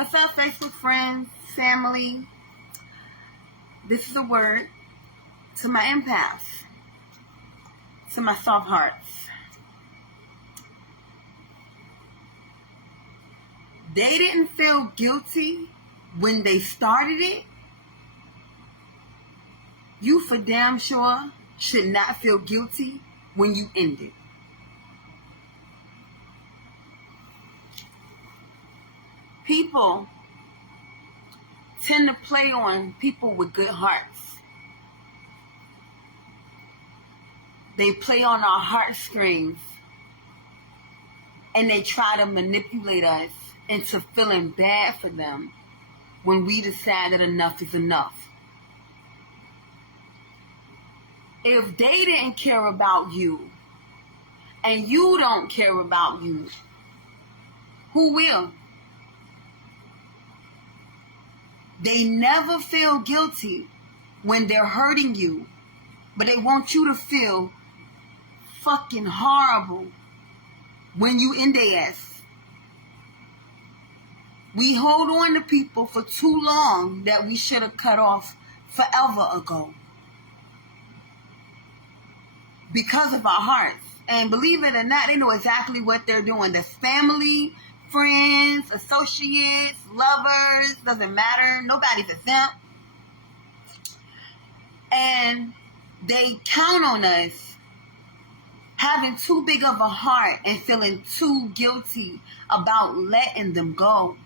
What's up, Facebook friends, family? This is a word to my empaths, to my soft hearts. They didn't feel guilty when they started it. You for damn sure should not feel guilty when you end it. People tend to play on people with good hearts. They play on our heartstrings and they try to manipulate us into feeling bad for them when we decide that enough is enough. If they didn't care about you and you don't care about you, who will? They never feel guilty when they're hurting you, but they want you to feel fucking horrible when you in their ass. We hold on to people for too long that we should have cut off forever ago because of our hearts. And believe it or not, they know exactly what they're doing. That's family, friends, associates, lovers, doesn't matter. Nobody's exempt. And they count on us having too big of a heart and feeling too guilty about letting them go.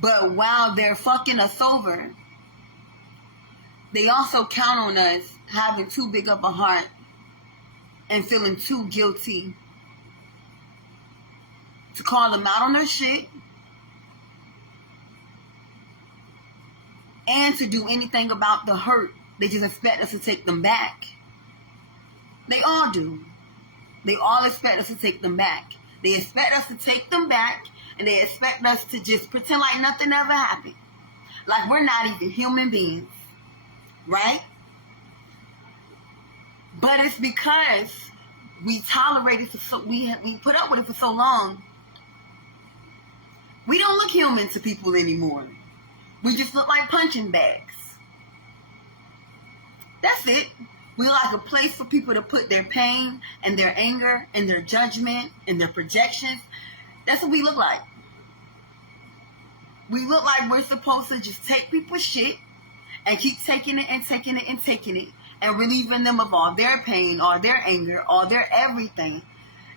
But while they're fucking us over, they also count on us having too big of a heart and feeling too guilty to call them out on their shit and to do anything about the hurt. They just expect us to take them back. They all do. They all expect us to take them back. They expect us to take them back, and they expect us to just pretend like nothing ever happened. Like we're not even human beings. Right? But it's because we tolerated we put up with it for so long. We don't look human to people anymore. We just look like punching bags. That's it. We're like a place for people to put their pain and their anger and their judgment and their projections. That's what we look like. We look like we're supposed to just take people's shit and keep taking it and taking it and taking it and relieving them of all their pain, all their anger, all their everything.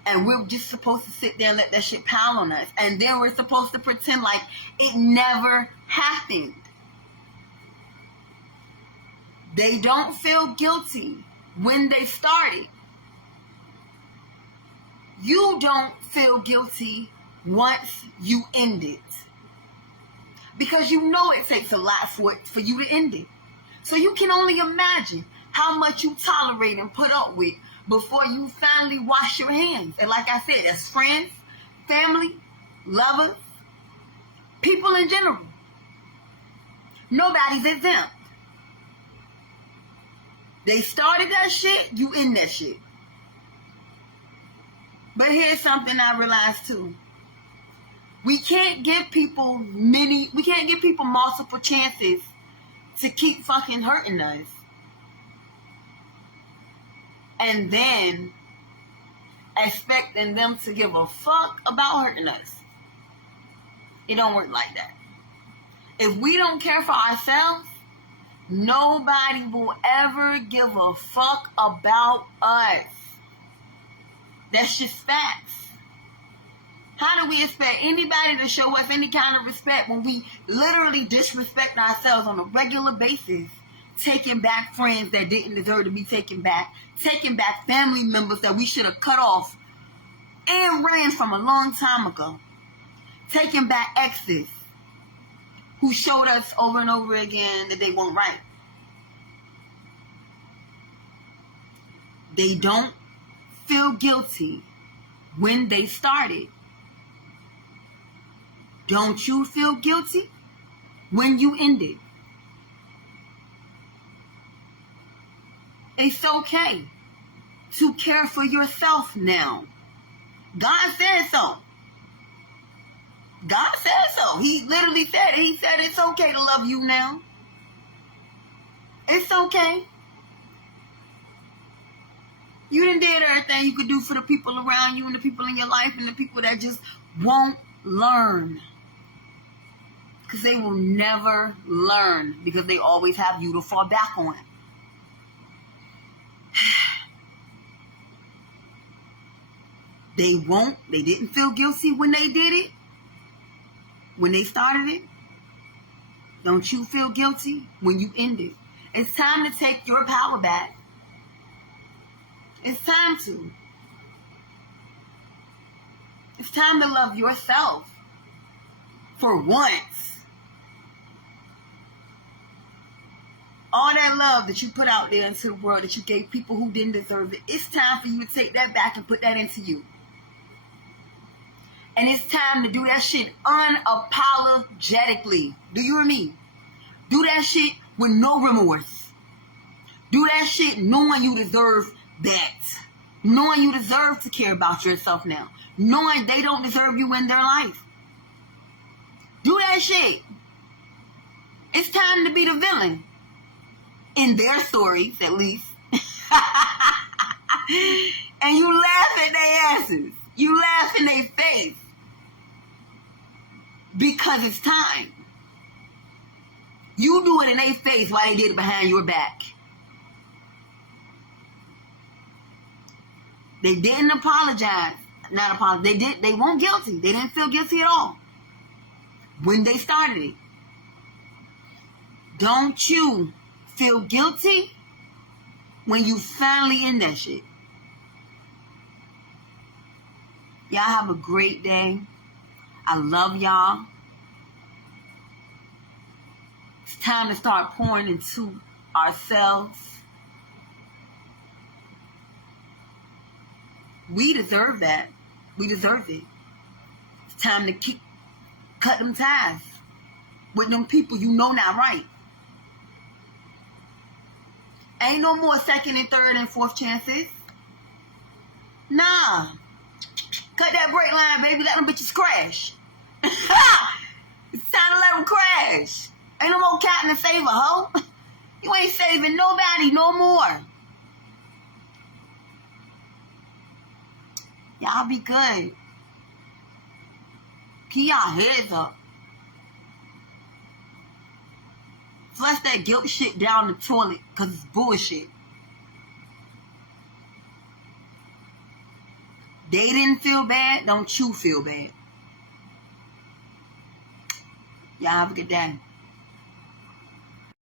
And we're just supposed to sit there and let that shit pile on us. And then we're supposed to pretend like it never happened. They don't feel guilty when they started. You don't feel guilty once you end it. Because you know it takes a lot for you to end it. So you can only imagine how much you tolerate and put up with before you finally wash your hands. And like I said, as friends, family, lovers, people in general. Nobody's exempt. They started that shit, you end that shit. But here's something I realized too. We can't give people multiple chances to keep fucking hurting us. And then expecting them to give a fuck about hurting us. It don't work like that. If we don't care for ourselves, nobody will ever give a fuck about us. That's just facts. How do we expect anybody to show us any kind of respect when we literally disrespect ourselves on a regular basis? Taking back friends that didn't deserve to be taken back. Taking back family members that we should have cut off and ran from a long time ago. Taking back exes who showed us over and over again that they weren't right. They don't feel guilty when they started. Don't you feel guilty when you end it? It's okay to care for yourself now. God said so. God said so. He literally said it. He said it's okay to love you now. It's okay. You done did everything you could do for the people around you and the people in your life and the people that just won't learn. Because they will never learn because they always have you to fall back on. They won't. They didn't feel guilty when they did it. When they started it. Don't you feel guilty when you end it? It's time to take your power back. It's time to. It's time to love yourself. For once. All that love that you put out there into the world that you gave people who didn't deserve it, it's time for you to take that back and put that into you. And it's time to do that shit unapologetically. Do you hear me? Do that shit with no remorse. Do that shit knowing you deserve that. Knowing you deserve to care about yourself now. Knowing they don't deserve you in their life. Do that shit. It's time to be the villain. In their stories, at least. And you laugh at their asses. You laugh in their face. Because it's time. You do it in their face while they did it behind your back. They didn't apologize. Not apologize. They weren't guilty. They didn't feel guilty at all. When they started it. Don't you feel guilty when you finally end that shit. Y'all have a great day. I love y'all. It's time to start pouring into ourselves. We deserve that. We deserve it. It's time to cut them ties with them people you know not right. Ain't no more second and third and fourth chances. Nah. Cut that brake line, baby. Let them bitches crash. It's time to let them crash. Ain't no more Captain and Saver, ho. You ain't saving nobody no more. Y'all be good. Keep y'all heads up. Flush that guilt shit down the toilet because it's bullshit. They didn't feel bad. Don't you feel bad. Y'all have a good day.